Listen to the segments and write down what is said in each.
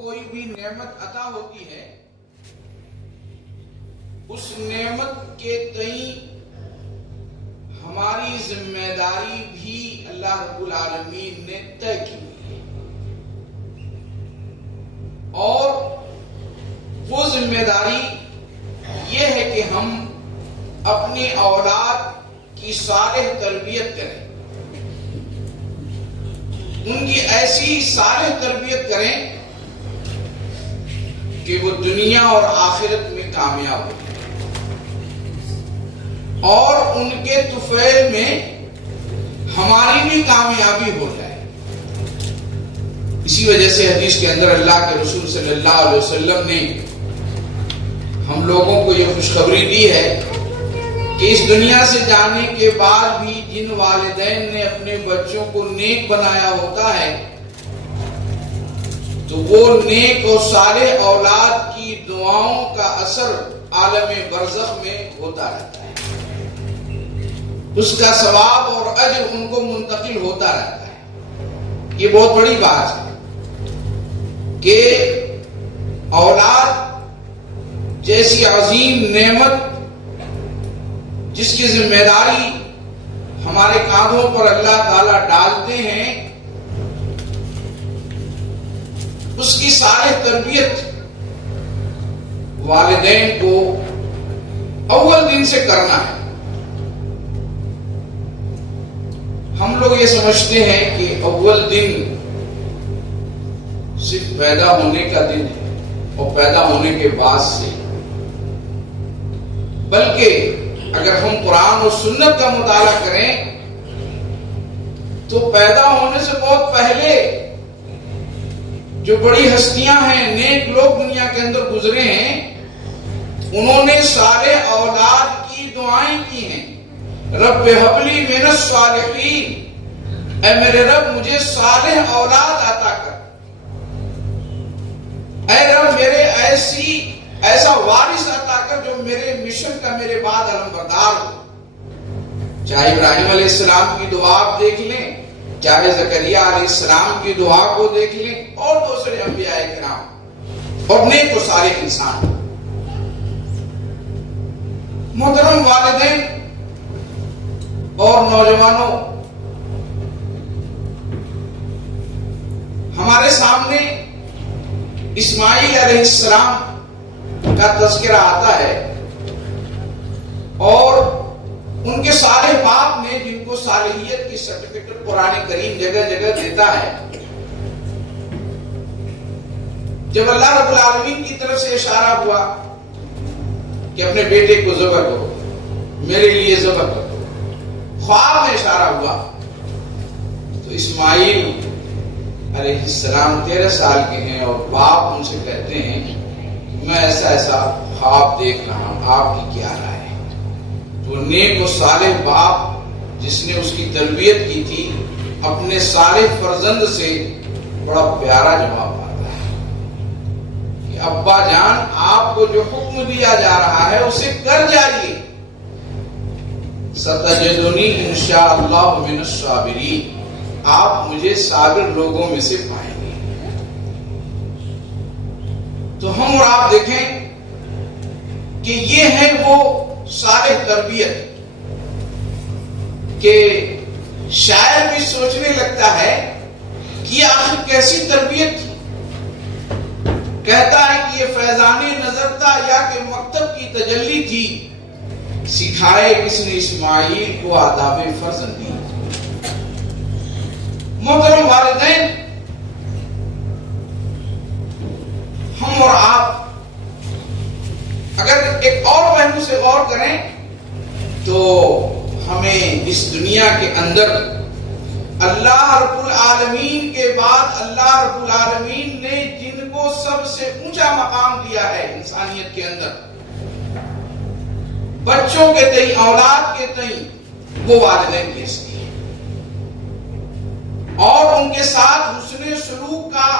کوئی بھی نعمت عطا ہوتی ہے اس نعمت کے تئیں ہماری ذمہ داری بھی اللہ رب العالمین نے طے کی ہوئی ہے، اور وہ ذمہ داری یہ ہے کہ ہم اپنی اولاد کی صالح تربیت کریں، ان کی ایسی صالح تربیت کریں کہ وہ دنیا اور آخرت میں کامیاب ہو، اور ان کے طفیل میں ہماری بھی کامیابی ہو جائے۔ اسی وجہ سے حدیث کے اندر اللہ کے رسول صلی اللہ علیہ وسلم نے ہم لوگوں کو یہ خوشخبری دی ہے کہ اس دنیا سے جانے کے بعد بھی جن والدین نے اپنے بچوں کو نیک بنایا ہوتا ہے تو وہ نیک اور صالح اولاد کی دعاؤں کا اثر عالم برزخ میں ہوتا رہتا ہے، اس کا ثواب اور اجر ان کو منتقل ہوتا رہتا ہے۔ یہ بہت بڑی بات ہے کہ اولاد جیسی عظیم نعمت جس کی ذمہ داری ہمارے کاندھوں پر اللہ تعالیٰ ڈالتے ہیں، اس کی صالح تربیت والدین کو اول دن سے کرنا ہے۔ ہم لوگ یہ سمجھتے ہیں کہ اول دن صرف پیدا ہونے کا دن ہے اور پیدا ہونے کے بعد سے، بلکہ اگر ہم قرآن اور سنت کا مطالعہ کریں تو پیدا ہونے سے بہت پہلے جو بڑی ہستیاں ہیں، نیک لوگ دنیا کے اندر گزرے ہیں، انہوں نے صالح اولاد کی دعائیں کی ہیں۔ رب ہب لی من الصالحین، اے میرے رب مجھے صالح اولاد عطا کر، اے رب میرے ایسا وارث عطا کر جو میرے مشن کا میرے بعد علمبردار ہو۔ چاہے ابراہیم علیہ السلام کی دعا آپ دیکھ لیں، چاہے زکریا علیہ السلام کی دعا کو دیکھ لیں، اور دوسرے انبیاء کرام اور نیک و صالح انسان۔ محترم والدین اور نوجوانوں، ہمارے سامنے اسماعیل علیہ السلام کا تذکرہ آتا ہے، اور ان کے صالح باپ نے جن کو صالحیت کی سرٹیفکیٹ قرآن کریم جگہ جگہ دیتا ہے۔ جب اللہ رب العالمین کی طرف سے اشارہ ہوا کہ اپنے بیٹے کو ذبح کرو، میرے لیے ذبح کرو، خواب میں اشارہ ہوا، تو اسماعیل علیہ السلام 13 سال کے ہیں، اور باپ ان سے کہتے ہیں میں ایسا خواب دیکھ رہا ہوں، آپ کی کیا رائے ہے؟ تو نیک و صالح باپ جس نے اس کی تربیت کی تھی، اپنے صالح فرزند سے بڑا پیارا جواب آتا ہے کہ ابا جان، آپ کو جو حکم دیا جا رہا ہے اسے کر جائیے، ستجدنی انشاءاللہ من الصابرین، آپ مجھے صابر لوگوں میں سے پائیں گے۔ تو ہم اور آپ دیکھیں کہ یہ ہے وہ صالح تربیت کہ شاعر بھی سوچنے لگتا ہے کہ آخر کیسی تربیت تھی۔ کہتا ہے کہ یہ فیضان نظر تھا یا کہ مکتب کی تجلی تھی، سکھائے کس نے اسماعیل کو آداب فرزندی۔ محترم والدین، ہم اور آپ اگر ایک اور پہلو سے غور کریں تو ہمیں اس دنیا کے اندر اللہ رب العالمین کے بعد اللہ رب العالمین نے جن کو سب سے اونچا مقام دیا ہے انسانیت کے اندر، بچوں کے تئیں، اولاد کے تئیں، وہ والدین کی حیثیت ہے، اور ان کے ساتھ حسن سلوک کا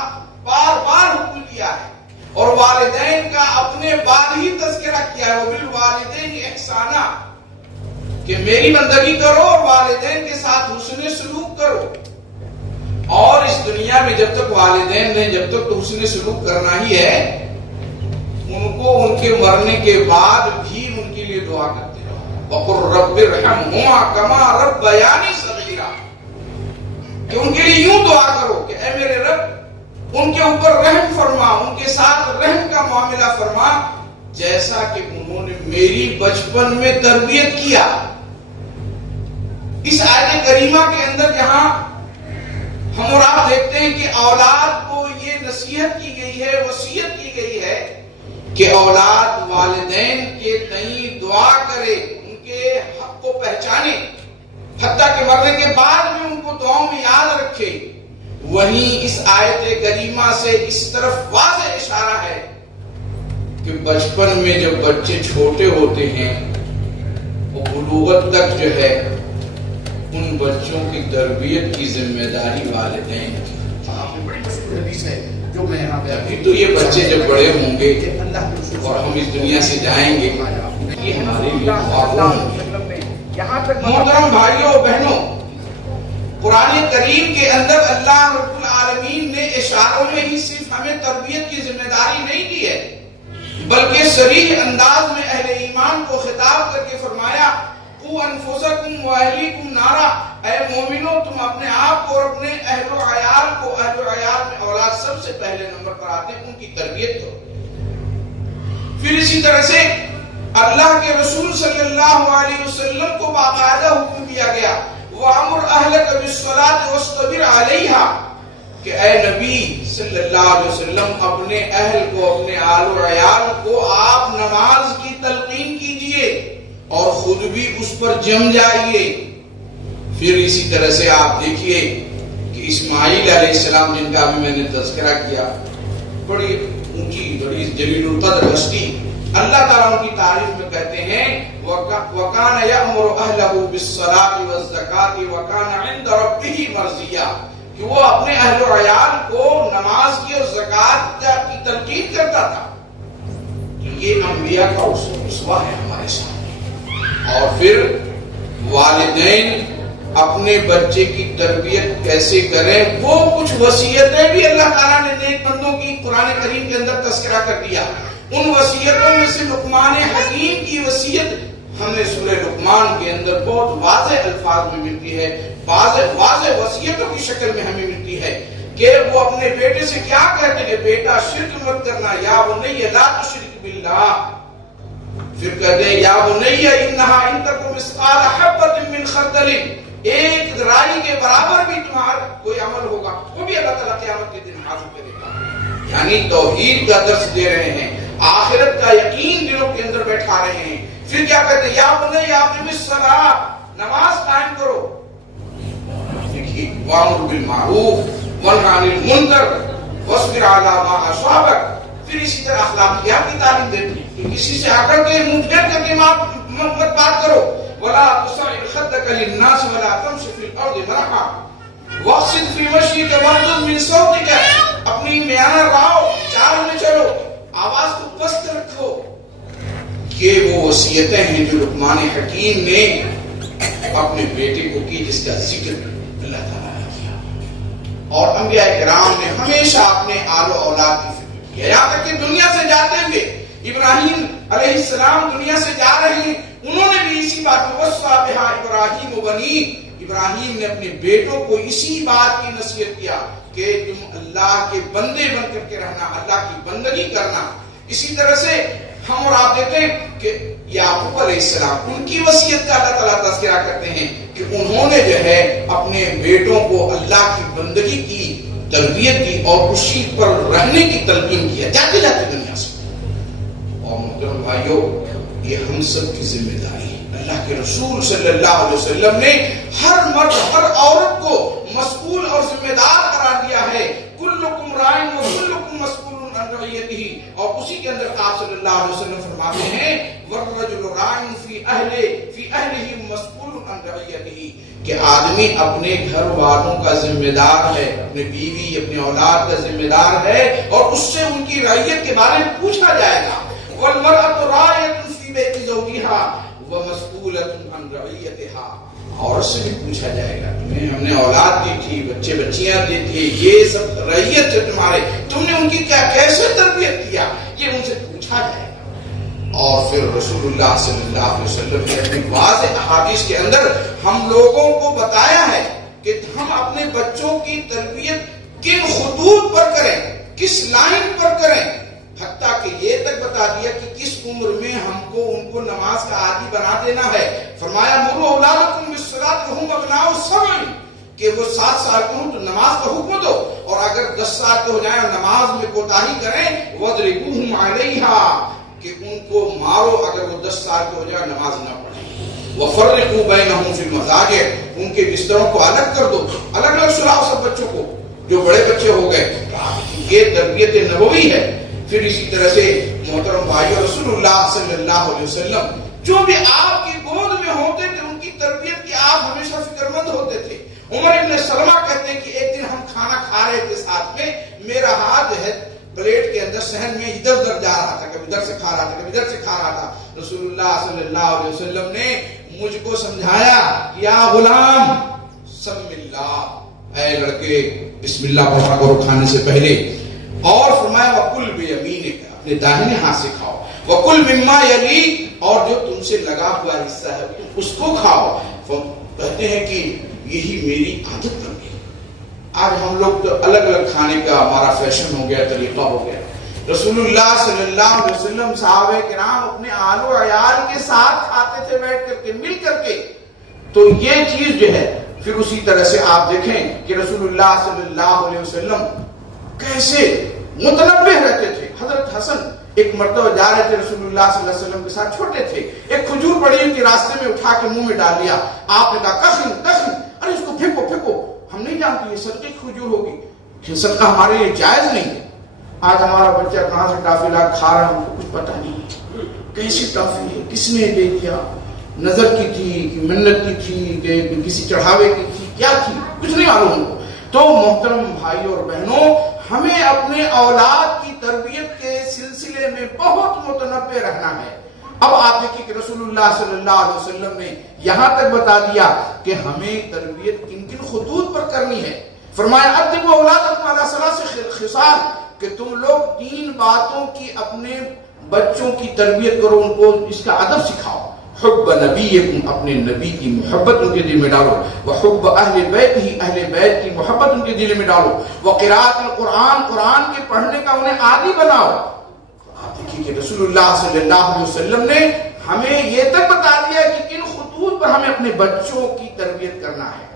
بار بار حکم دیا ہے، اور والدین کا اپنے بعد ہی تذکرہ کیا ہے، وبالوالدین احسانا، کہ میری بندگی کرو اور والدین کے ساتھ حسن سلوک کرو۔ اور اس دنیا میں جب تک والدین نے جب تک تو حسن سلوک کرنا ہی ہے، ان کو ان کے مرنے کے بعد بھی ان کے لیے دعا کرتے رہو، وقل رب ارحمہما کما ربیانی صغیرا، کہ ان کے لیے یوں دعا کرو کہ اے میرے رب ان کے اوپر رحم فرما، ان کے ساتھ رحم کا معاملہ فرما جیسا کہ انہوں نے میری بچپن میں تربیت کیا۔ اس آیت کریمہ کے اندر جہاں ہم اور آپ دیکھتے ہیں کہ اولاد کو یہ نصیحت کی گئی ہے، وصیت کی گئی ہے کہ اولاد والدین کے تئیں دعا کرے، ان کے حق کو پہچانے، حتیٰ کہ مرنے کے بعد میں ان کو دعاؤں میں یاد رکھے۔ وہیں اس آیت کریمہ سے اس طرف واضح اشارہ ہے کہ بچپن میں جب بچے چھوٹے ہوتے ہیں وہ بلوغت تک جو ہے ان بچوں کی تربیت کی ذمہ داری والدین کی۔ جو میں یہاں پہ ابھی تو یہ بچے جب بڑے ہوں گے اور ہم اس دنیا سے جائیں گے، یہ ہمارے لیے محترم بھائیوں بہنوں، قرآن کریم کے اندر اللہ رب العالمین نے اشاروں میں ہی صرف ہمیں تربیت کی ذمہ داری نہیں دی ہے، بلکہ صریح انداز میں اہل ایمان کو خطاب کر کے فرمایا قُوْ أَنفُسَكُمْ وَأَهْلِيكُمْ نَارًا، اے مومنوں تم اپنے آپ کو اور اپنے اہل و عیال کو، اہل و عیال میں اولاد سب سے پہلے نمبر پر آتے ہیں، ان کی تربیت کرو۔ پھر اسی طرح سے اللہ کے رسول صلی اللہ علیہ وسلم کو باقاعدہ حکم دیا گیا وَأَمُرْ أَهْلَكَ بِالصَّلَاةِ وَاسْتَبِرْ عَلَيْهَا، کہ اے نبی صلی اللہ علیہ وسلم اپنے اہل کو، اپنے آل و عیال کو آپ نماز کی تلقین کیجئے اور خود بھی اس پر جم جائیے۔ پھر اسی طرح سے آپ دیکھیے کہ اسماعیل علیہ السلام جن کا بھی میں نے تذکرہ کیا، بڑی اونچی، بڑی جلیل القدر ہستی، اللہ تعالیٰ ان کی تعریف میں کہتے ہیں وَكَانَ يَأْمُرُ أَهْلَهُ بِالصَّلَاةِ وَالزَّكَاةِ وَكَانَ عِندَ رَبِّهِ مَرْضِيًّا، کہ وہ اپنے اہل و عیال کو نماز کی اور زکوٰۃ کی تلقین کرتا تھا۔ یہ انبیاء کا اسوہ ہے ہمارے سامنے۔ اور پھر والدین اپنے بچے کی تربیت کیسے کریں، وہ کچھ وصیتیں بھی اللہ تعالیٰ نے نیک بندوں کی قرآن کریم کے اندر تذکرہ کر دیا۔ ان وصیتوں میں سے لقمان حکیم کی وصیت ہم نے سورہ لقمان کے اندر بہت واضح الفاظ میں ملتی ہے، واضح وصیتوں کی شکل میں ہمیں ملتی ہے کہ وہ اپنے بیٹے سے کیا کہتے ہیں، بیٹا شرک مت کرنا، یا بنی لا تشرک باللہ۔ پھر کہتے ہیں یا بنی انہا ان تک مثقال حبۃ من خردل، ایک رائی کے برابر بھی تمہارا کوئی عمل ہوگا وہ بھی اللہ تعالیٰ قیامت کے دن حاضر کرے گا۔ یعنی توحید کا درس دے رہے ہیں، آخرت کا یقین دلوں کے اندر بیٹھا رہے ہیں۔ پھر کیا کہتے ہیں یا بنی اقم الصلاۃ، نماز قائم کرو، دیکھیے وامر بالمعروف ونہی عن المنکر واصبر علی ما اصابک۔ پھر اسی طرح اخلاقیات کی تعلیم دیتی کہ کسی سے آ کر کے منہ پھیر کر کے مت بات کرو، ولا تصعر خدک للناس ولا تمش فی الارض مرحا واقصد فی مشیک واغضض من صوتک، اپنی میانہ راہ چال میں چلو، آواز کو پست رکھو۔ یہ وہ وصیتیں ہیں جو لقمان حکیم نے اپنے بیٹے کو کی، جس کا ذکر اللہ تعالیٰ نے کیا۔ اور انبیاء کرام نے ہمیشہ اپنے آل و اولاد کی فکر کیا، یہاں تک کہ دنیا سے جاتے ہوئے ابراہیم علیہ السلام دنیا سے جا رہے ہیں، انہوں نے بھی اسی بات کو وصّى بها ابراہیم و بنی، ابراہیم نے اپنے بیٹوں کو اسی بات کی نصیحت کیا کہ تم اللہ کے بندے بن کر کے رہنا، اللہ کی بندگی کرنا۔ اسی طرح سے ہم اور آپ دیکھتے ہیں کہ یعقوب علیہ السلام، ان کی وصیت کا اللہ تعالیٰ تذکرہ کرتے ہیں کہ انہوں نے جو ہے اپنے بیٹوں کو اللہ کی بندگی کی تربیت دی اور اسی پر رہنے کی تلقین کیا جاتے جاتے دنیا سے۔ اور محترم بھائیوں، یہ ہم سب کی ذمہ داری ہے۔ اللہ کے رسول صلی اللہ علیہ وسلم نے ہر مرد، ہر عورت کو مسئول اور ذمہ دار قرار دیا ہے۔ کلکم راعٍ وکلکم مسئول عن رعیتہ، اور اسی کے اندر آپ صلی اللہ علیہ وسلم فرماتے ہیں والرجل راعٍ فی اہلہ مسئول عن رعیتہ، کہ آدمی اپنے گھر والوں کا ذمہ دار ہے، اپنے بیوی اپنے اولاد کا ذمہ دار ہے، اور اس سے ان کی رعیت کے بارے میں پوچھا جائے گا۔ والمرأة راعیۃ فی بیت زوجہا ومسئولۃ عن رعیتہا، عورت سے بھی پوچھا جائے گا تمہیں ہم نے اولاد دی تھی, بچے بچیاں دی تھی, یہ سب رعیت ہے تمہارے, تم نے ان کی کیا کیسے تربیت کیا, یہ ان سے پوچھا جائے گا. اور پھر رسول اللہ صلی اللہ علیہ وسلم نے اپنی واضح احادیث کے اندر ہم لوگوں کو بتایا ہے کہ ہم اپنے بچوں کی تربیت کن خطوط پر کریں, کس لائن پر کریں, حتیٰ کہ یہ تک بتا دیا کہ کس عمر میں ہم کو ان کو نماز کا عادی بنا دینا ہے. فرمایا مروا اولادکم بالصلاۃ وهم ابناء سبع, کہ وہ 7 سال کے ہوں تو نماز کا حکم دو, اور اگر 10 سال کے ہو جائیں اور نماز میں کوتاہی کریں وَاضْرِبُوهُمْ عَلَيْهَا, کہ ان کو مارو اگر وہ 10 سال کے ہو جائے نماز نہ پڑھیں. وَفَرِّقُوا بَيْنَهُمْ فِي الْمَضَاجِعِ, ان کے بستروں کو الگ کر دو, الگ الگ سلاؤ سب بچوں کو جو بڑے بچے ہو گئے. یہ تربیت نبوی ہے. پھر اسی طرح سے محترم بھائیو, رسول اللہ صلی اللہ علیہ وسلم جو بھی آپ کی گود میں ہوتے تھے ان کی تربیت کی آپ ہمیشہ فکر مند ہوتے تھے. عمر ابن سلمہ کہتے ہیں کہ ایک دن ہم کھانا کھا رہے تھے ساتھ میں, میرا ہاتھ جو ہے پلیٹ کے اندر صحن میں ادھر ادھر جا رہا تھا, کبھی ادھر سے کھا رہا تھا کبھی ادھر سے کھا رہا تھا. رسول اللہ صلی اللہ علیہ وسلم نے مجھ کو سمجھایا, یا غلام سم اللہ, اے لڑکے بسم اللہ پڑھا کرو کھانے سے پہلے, اور فرمایا وَكُلْ بِيَمِينِكَ, اپنے داہنے ہاتھ سے کھاؤ, وَكُلْ مِمَّا يَلِيكَ, اور جو تم سے لگا ہوا حصہ ہے تم اس کو کھاؤ. کہتے ہیں کہ یہی میری عادت بن گئی. آج ہم لوگ تو الگ الگ کھانے کا ہمارا فیشن ہو گیا, طریقہ ہو گیا. رسول اللہ صلی اللہ علیہ وسلم صحابہ کرام اپنے آل و عیال کے ساتھ کھاتے تھے بیٹھ کر کے, مل کر کے. تو یہ چیز جو ہے پھر اسی طرح سے آپ دیکھیں کہ رسول اللہ صلی اللہ علیہ وسلم کیسے متنبہ رہتے تھے. حضرت حسن ایک مرتبہ جا رہے تھے رسول اللہ صلی اللہ علیہ وسلم کے ساتھ, چھوٹے تھے, ایک کھجور پڑی ہوئی تھی راستے میں اٹھا کے منہ میں ڈال دیا. آپ نے کہا کخن کخن, ارے اس کو پھینکو پھینکو, ہم نہیں جانتے یہ صدقے کی کھجور ہوگی, صدقہ ہمارے لیے جائز نہیں ہے. آج ہمارا بچہ کہاں سے ٹافی لا کھا رہا ہے ہم کو کچھ پتہ نہیں, کیسی ٹافی ہے, کس نے دے دیا, نظر کی تھی کہ منت کی تھی کہ کسی چڑھاوے کی تھی, کیا تھی, کچھ نہیں معلوم ہم کو. تو محترم بھائیوں اور بہنوں, ہمیں اپنے اولاد کی تربیت کے سلسلے میں بہت متنبہ رہنا ہے. اب آپ دیکھیں کہ رسول اللہ صلی اللہ علیہ وسلم نے یہاں تک بتا دیا کہ ہمیں تربیت کن کن خطوط پر کرنی ہے. فرمایا ادبوا اولادکم علی ثلاث خصال, کہ تم لوگ 3 باتوں کی اپنے بچوں کی تربیت کرو, ان کو اس کا ادب سکھاؤ. حب نبیکم, اپنے نبی کی محبت ان کے دل میں ڈالو. وحب اہل بیت ہی, اہل بیت کی محبت ان کے دل میں ڈالو. وقراءۃ القرآن, قرآن کے پڑھنے کا انہیں عادی بناؤ. آپ دیکھیے کہ رسول اللہ صلی اللہ علیہ وسلم نے ہمیں یہ تک بتا دیا کہ کن خطوط پر ہمیں اپنے بچوں کی تربیت کرنا ہے.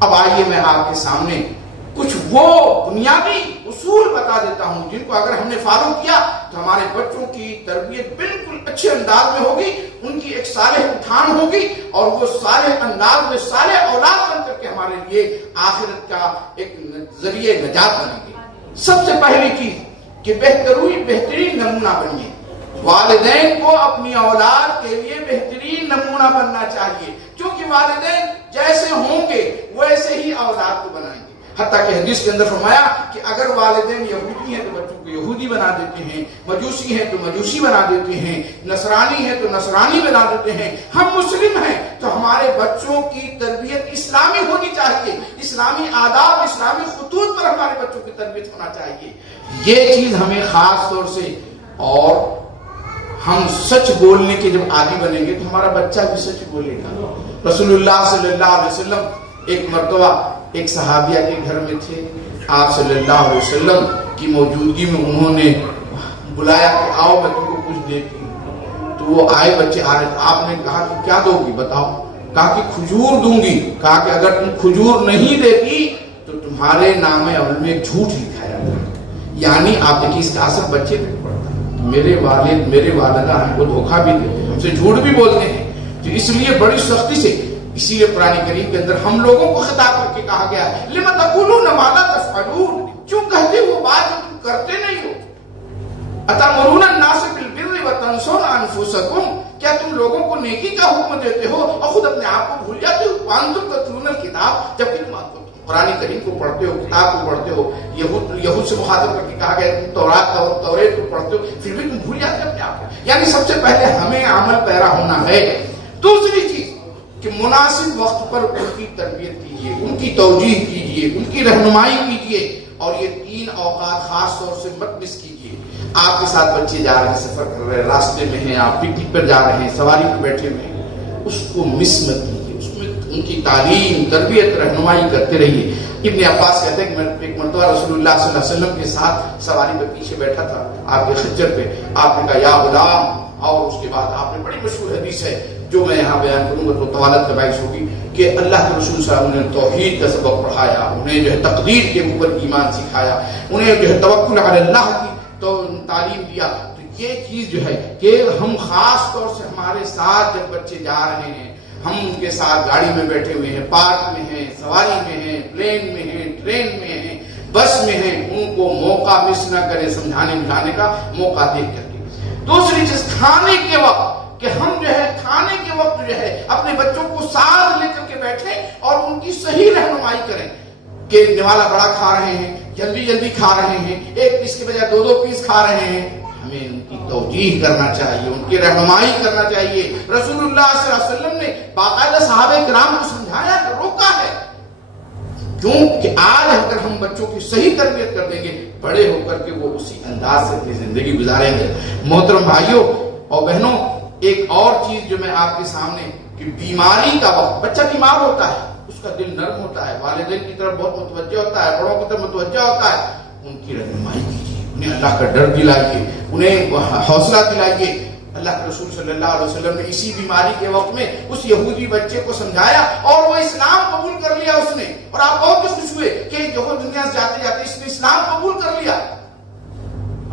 اب آئیے میں آپ کے سامنے کچھ وہ بنیادی اصول بتا دیتا ہوں جن کو اگر ہم نے فالو کیا تو ہمارے بچوں کی تربیت بالکل اچھے انداز میں ہوگی, ان کی ایک صالح اٹھان ہوگی, اور وہ صالح انداز میں صالح اولاد بن کر کے ہمارے لیے آخرت کا ایک ذریعہ نجات بنے گی. سب سے پہلی چیز کہ بہترین نمونہ بنیے. والدین کو اپنی اولاد کے لیے بہترین نمونہ بننا چاہیے, کیونکہ والدین جیسے ہوں گے ویسے ہی اولاد کو بنائیں گے. حتیٰ کہ حدیث کے اندر فرمایا کہ اگر والدین یہودی ہیں تو بچوں کو یہودی بنا دیتے ہیں, مجوسی ہیں تو مجوسی بنا دیتے ہیں, نصرانی ہیں تو نصرانی بنا دیتے ہیں. ہم مسلم ہیں تو ہمارے بچوں کی تربیت اسلامی ہونی چاہیے, اسلامی آداب, اسلامی خطوط پر ہمارے بچوں کی تربیت ہونا چاہیے. یہ چیز ہمیں خاص طور سے, اور ہم سچ بولنے کے جب عادی بنیں گے تو ہمارا بچہ بھی سچ بولے گا. رسول اللہ صلی اللہ علیہ وسلم ایک مرتبہ ایک صحابیہ کے گھر میں تھے, آپ صلی اللہ علیہ وسلم کی موجودگی میں انہوں نے بلایا کہ آؤ میں تم کو کچھ دیتی ہوں. تو وہ آئے, بچے آ رہے, آپ نے کہا کہ کیا دو گی بتاؤ. کہا کہ کھجور دوں گی. کہا کہ اگر تم کھجور نہیں دیتی تو تمہارے نام اول میں ایک جھوٹ لکھا جاتا. یعنی آپ دیکھیے اس کا اثر بچے پہ پڑتا. میرے والد میرے والدہ ہم کو دھوکہ بھی دیتے ہیں, ہم سے جھوٹ بھی بولتے ہیں. تو اس لیے بڑی سختی سے, اسی لیے قرآن کریم کے اندر ہم لوگوں کو خطاب کر کے کہا گیا ہے لِمَ تَقُولُونَ مَا لَا تَفْعَلُونَ, کیوں کہتے وہ بات جو تم کرتے نہیں ہو. أَتَأْمُرُونَ النَّاسَ بِالْبِرِّ وَتَنْسَوْنَ أَنفُسَكُمْ, کیا تم لوگوں کو نیکی کا حکم دیتے ہو اور خود اپنے آپ کو بھول جاتے ہو. وَأَنْتُمْ تَتْلُونَ الْكِتَابَ, جبکہ تم قرآن کریم کو پڑھتے ہو, کتاب کو پڑھتے ہو. یہود سے مخاطب کر کے کہا گیا تم توریت کو پڑھتے ہو, پھر بھی تم بھول جاتے ہو اپنے آپ کو. یعنی سب سے پہلے ہمیں عمل پیرا ہونا ہے. دوسری چیز کہ مناسب وقت پر ان کی تربیت کیجیے، ان کی توجیہ کیجیے، ان کی رہنمائی کیجیے، اور یہ 3 اوقات خاص طور سے مت مس کیجیے۔ آپ کے ساتھ بچے جا رہے ہیں، سفر کر رہے ہیں، راستے میں ہیں، آپ پکنک پر جا رہے ہیں، سواری پر بیٹھے ہوئے ہیں، اس کو مس مت کیجیے، اس میں ان کی تعلیم، تربیت، رہنمائی کرتے رہیے۔ ابن عباس کہتے ہیں کہ میں ایک مرتبہ رسول اللہ صلی اللہ علیہ وسلم کے ساتھ سواری پہ پیچھے بیٹھا تھا، آپ کے خچر پہ، آپ نے کہا یا غلام، اور اس کے بعد آپ نے بڑی مشہور حدیث ہے جو میں یہاں بیان کروں گا تو طوالت کا باعث ہوگی، کہ اللہ کے رسول صلی اللہ علیہ وسلم نے توحید کا سبق پڑھایا، انہیں جو ہے تقدیر کے اوپر ایمان سکھایا، انہیں جو ہے توکل علی اللہ کی تو تعلیم دیا۔ تو یہ چیز جو ہے کہ ہم خاص طور سے ہمارے ساتھ جب بچے جا رہے ہیں، ہم ان کے ساتھ گاڑی میں بیٹھے ہوئے ہیں، پارک میں ہیں، سواری میں ہیں، پلین میں ہیں، ٹرین میں ہیں، بس میں ہیں، ان کو موقع مس نہ کرے سمجھانے بجھانے کا موقع دیکھ کر کے۔ دوسری چیز کھانے کے وقت، کہ ہم جو ہے کھانے کے وقت جو ہے اپنے بچوں کو ساتھ لے کر کے بیٹھیں اور ان کی صحیح رہنمائی کریں کہ نوالا بڑا کھا رہے ہیں، جلدی جلدی کھا رہے ہیں، ایک پیس کے بجائے 2 پیس کھا رہے ہیں، ہمیں ان کی توجیہ کرنا چاہیے، ان کی رہنمائی کرنا چاہیے۔ رسول اللہ صلی اللہ علیہ وسلم نے باقاعدہ صحابہ کرام کو سمجھایا، روکا ہے، کیونکہ آج اگر ہم بچوں کی صحیح تربیت کر دیں گے، بڑے ہو کر کے وہ اسی انداز سے اپنی زندگی گزاریں گے۔ محترم بھائیوں اور بہنوں، ایک اور چیز جو میں آپ کے سامنے، کہ بیماری کا وقت، بچہ بیمار ہوتا ہے، اس کا دل نرم ہوتا ہے، والدین کی طرف بہت متوجہ ہوتا ہے، بڑوں کی طرف متوجہ ہوتا ہے، ان کی رہنمائی کیجیے، انہیں اللہ کا ڈر دلائیے، انہیں حوصلہ دلائیے۔ اللہ کے رسول صلی اللہ علیہ وسلم نے اسی بیماری کے وقت میں اس یہودی بچے کو سمجھایا اور وہ اسلام قبول کر لیا اس نے، اور آپ بہت خوش ہوئے کہ جو دنیا سے جاتے جاتے اس نے اسلام قبول کر لیا۔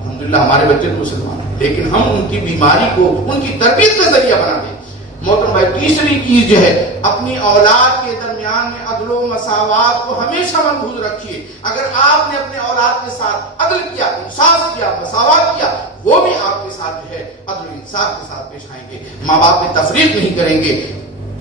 الحمدللہ ہمارے بچے تو مسلمان ہیں، لیکن ہم ان کی بیماری کو ان کی تربیت کا ذریعہ بنا دیں۔ محترم بھائی، تیسری چیز جو ہے، اپنی اولاد کے درمیان میں عدل و مساوات کو ہمیشہ محفوظ رکھیے۔ اگر آپ نے اپنے اولاد کے ساتھ عدل کیا، انصاف کیا، مساوات کیا، وہ بھی آپ کے ساتھ جو ہے عدل و انصاف کے ساتھ پیش آئیں گے، ماں باپ میں تفریق نہیں کریں گے۔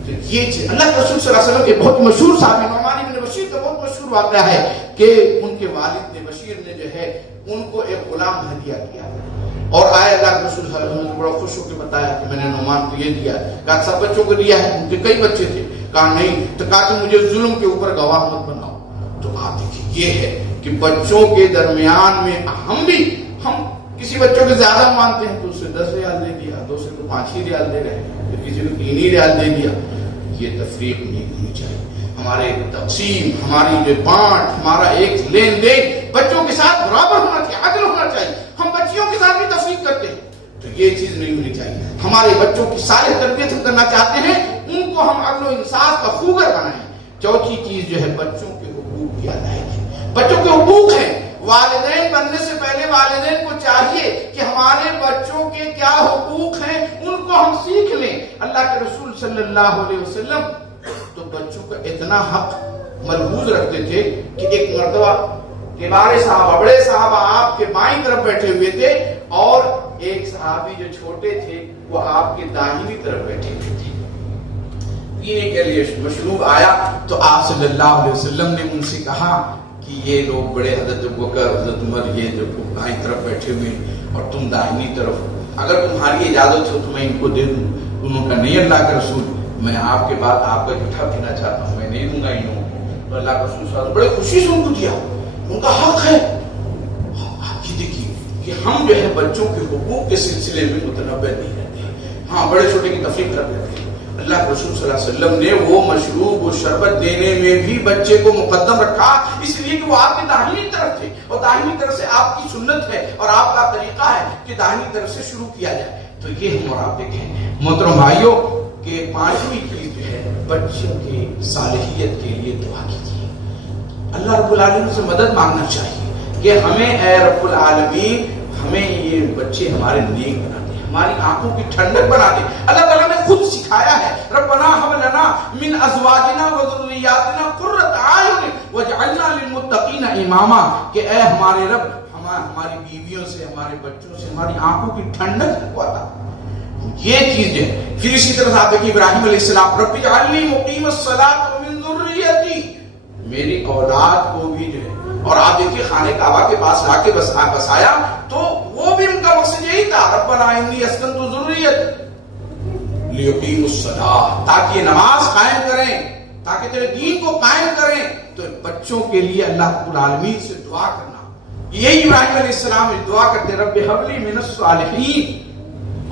یہ چیز اللہ کے رسول صلی اللہ علیہ وسلم کے بہت مشہور صحابی نعمان بن بشیر کا بہت مشہور واقعہ ہے کہ ان کے والد نے، بشیر نے جو ہے ان کو ایک غلام ہدیہ کیا، اور آئے اللہ کے رسول صلی اللہ علیہ وسلم نے بڑا خوش ہو کے بتایا کہ میں نے نعمان کو یہ دیا ہے۔ کہا سب بچوں کو دیا ہے؟ ان کے کئی بچے تھے۔ کہا نہیں۔ تو کہا کہ مجھے ظلم کے اوپر گواہ مت بناؤ۔ تو آپ دیکھیے یہ ہے کہ بچوں کے درمیان میں ہم کسی بچوں کو زیادہ مانتے ہیں تو اسے 10 ریال دے دیا، دوسرے کو 5 ہی ریال دے رہے ہیں، کسی کو 3 ہی ریال دے دیا۔ یہ تفریق نہیں ہونی چاہیے۔ ہمارے تقسیم، ہماری جو بانٹ، ہمارا ایک لین دین بچوں کے ساتھ برابر ہونا چاہیے، عدل ہونا چاہیے۔ ہم بچیوں کے ساتھ بھی تفریق کرتے ہیں تو یہ چیز نہیں ہونی چاہیے۔ ہمارے بچوں کی ساری تربیت ہم کرنا چاہتے ہیں، ان کو ہم عدل و انصاف کا خوگر بنائیں۔ چوتھی چیز جو ہے بچوں کے حقوق کی ادائیگی۔ بچوں کے حقوق ہیں، والدین بننے سے پہلے والدین کو چاہیے کہ ہمارے بچوں کے کیا حقوق ہیں ان کو ہم سیکھ لیں۔ اللہ کے رسول صلی اللہ علیہ وسلم تو بچوں کا اتنا حق ملحوظ رکھتے تھے کہ ایک مرتبہ کبار صحابہ، بڑے صحابہ آپ کے بائیں طرف بیٹھے ہوئے تھے اور ایک صحابی جو چھوٹے تھے وہ آپ کے داہنی طرف بیٹھے ہوئے تھے۔ پینے کے لیے مشروب آیا تو آپ صلی اللہ علیہ وسلم نے ان سے کہا کہ یہ لوگ بڑے، حضرت ابوبکر، حضرت عمر، یہ جو بائیں طرف بیٹھے ہوئے اور تم داہنی طرف، اگر تمہاری اجازت ہو تو میں ان کو دے دوں۔ انہوں کا نہیں اللہ کے رسول، میں آپ کے بعد آپ کا جھوٹا پینا چاہتا ہوں، میں نہیں دوں گا انہوں کو۔ تو اللہ کے رسول صلی اللہ علیہ وسلم بڑے خوشی سے ان کو دیا، ان کا حق ہے۔ آپ یہ دیکھیے کہ ہم جو ہے بچوں کے حقوق کے سلسلے میں متنوع نہیں رہتے، ہاں بڑے چھوٹے کی تفریق کر دیتے ہیں۔ اللہ کے رسول صلی اللہ علیہ وسلم نے وہ مشروب و شربت دینے میں بھی بچے کو مقدم رکھا، اس لیے کہ وہ آپ کی داہنی طرف تھے اور داہنی طرف سے آپ کی سنت ہے اور آپ کا طریقہ ہے کہ داہنی طرف سے شروع کیا جائے۔ تو یہ ہم اور آپ دیکھیں محترم بھائیوں کہ پانچویں چیز جو ہے بچوں کی صالحیت کے لیے دعا کیجیے، اللہ رب العالمین سے مدد مانگنا چاہیے کہ ہمیں اے رب العالمین ہمیں یہ بچے ہمارے نیک بنا دے، ہماری آنکھوں کی ٹھنڈک بنا دے۔ اللہ تعالیٰ نے خود سکھایا ہے ربنا ہب لنا من ازواجنا وذریاتنا قرۃ اعین واجعلنا للمتقین اماما، کہ اے ہمارے رب ہماری بیویوں سے، ہمارے بچوں سے ہماری آنکھوں کی ٹھنڈک عطا۔ یہ چیز ہے۔ پھر اسی طرح آپ دیکھیں ابراہیم علیہ السلام، رب اجعلنی مقیم الصلاۃ ومن ذریتی، میری اولاد کو بھی جو ہے، اور آپ دیکھیے خانہ کعبہ کے پاس لا کے بسایا تو وہ بھی ان کا مقصد یہی تھا، ربنا انی اسکنت ذریتی لیقیموا الصلاۃ، تاکہ یہ نماز قائم کریں، تاکہ تیرے دین کو قائم کریں. تو بچوں کے لیے اللہ رب العالمین سے دعا کرنا، یہی ابراہیم علیہ السلام دعا کرتے رب هب لي من الصالحین.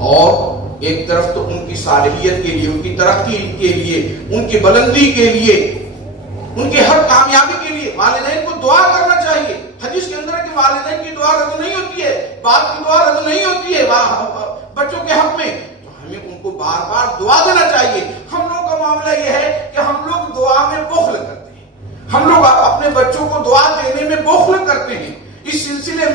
اور ایک طرف تو ان کی صالحیت کے لیے، ان کی ترقی کے لیے، ان کی بلندی کے لیے، ان کے ہر کامیابی کے لیے والدین کو دعا کرنا چاہیے. حدیث کے اندر ہے کہ والدین کی دعا رد نہیں ہوتی ہے، باپ کی دعا رد نہیں ہوتی ہے بچوں کے حق میں. تو ہمیں ان کو بار بار دعا دینا چاہیے. ہم لوگ کا معاملہ یہ ہے کہ ہم لوگ دعا میں بخل کرتے ہیں، ہم لوگ اپنے بچوں کو دعا دینے میں بخل کرتے ہیں. اس سلسلے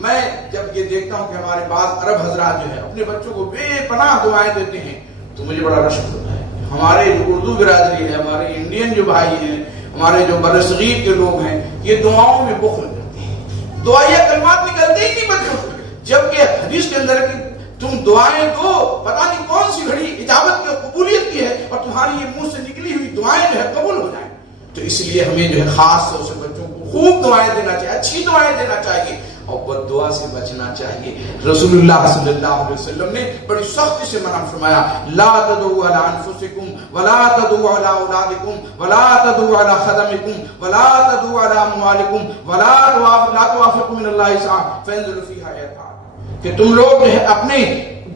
میں جب یہ دیکھتا ہوں کہ ہمارے بعض عرب حضرات جو ہے اپنے بچوں کو بے پناہ دعائیں دیتے ہیں تو مجھے بڑا رشک ہوتا ہے. ہمارے جو اردو برادری ہے، ہمارے انڈین جو بھائی ہیں، ہمارے جو برصغیر کے لوگ ہیں، یہ دعاؤں میں بخل کرتے ہیں. دعائیں کلمات نکلتے ہی نہیں بچوں کو، جبکہ حدیث کے اندر ہے کہ تم دعائیں دو، پتہ نہیں کون سی گھڑی اجابت کی قبولیت کی ہے اور تمہاری یہ منہ سے نکلی ہوئی دعائیں جو ہے قبول ہو جائیں. تو اس لیے ہمیں جو ہے خاص طور سے بچوں کو خوب دعائیں دینا چاہیے، اچھی دعائیں دینا چاہیے اور بد دعا سے بچنا چاہیے. رسول اللہ صلی اللہ علیہ وسلم نے بڑی سختی سے منع فرمایا، لا تدعوا علی انفسکم ولا تدعوا علی اولادکم ولا تدعوا علی خدمکم ولا تدعوا علی اموالکم ولا توافقوا من اللہ سعی فانزلوا فیہا یتعال. کہ تم لوگ جو ہے اپنے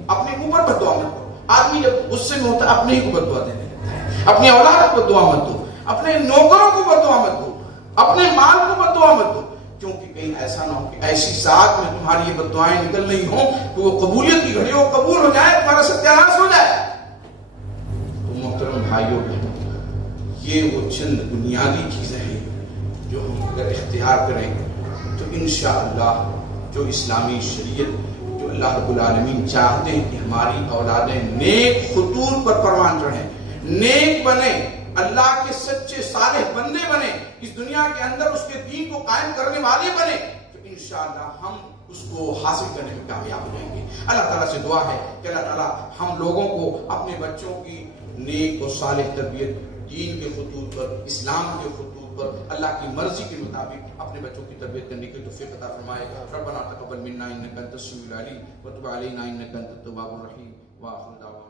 اوپر بد دعا مت کرو. آدمی جب غصے میں ہوتا ہے اپنے ہی کو بد دعا دینے لگتا ہے. اپنی اولاد کو بد دعا مت دو، اپنے نوکروں کو بد دعا مت دو، اپنے مال کو بد دعا مت دو، کیونکہ کہیں ایسا نہ ہو کہ ایسی ساتھ میں تمہاری یہ بد دعائیں نکل رہی ہوں کہ وہ قبولیت کی گھڑی وہ قبول ہو جائے، تمہارا ستیاناش ہو جائے. تو محترم بھائیوں بہنوں، یہ وہ چند بنیادی چیزیں ہیں جو ہم اگر اختیار کریں تو انشاءاللہ جو اسلامی شریعت، جو اللہ رب العالمین چاہتے ہیں کہ ہماری اولادیں نیک خطوط پر پروان چڑھیں، نیک بنے، اللہ کے سچے صالح بندے بنے، اس دنیا کے اندر اس کے دین کو قائم کرنے والے بنے، تو انشاءاللہ ہم اس کو حاصل کرنے میں کامیاب ہو جائیں گے. اللہ تعالیٰ سے دعا ہے کہ اللہ تعالیٰ ہم لوگوں کو اپنے بچوں کی نیک اور صالح تربیت، دین کے خطوط پر، اسلام کے خطوط پر، اللہ کی مرضی کے مطابق اپنے بچوں کی تربیت کرنے کی توفیق عطا فرمائے. ربنا تقبل منا انک انت السمیع العلیم وتب علینا انک انت التواب الرحیم. وآخر دعوانا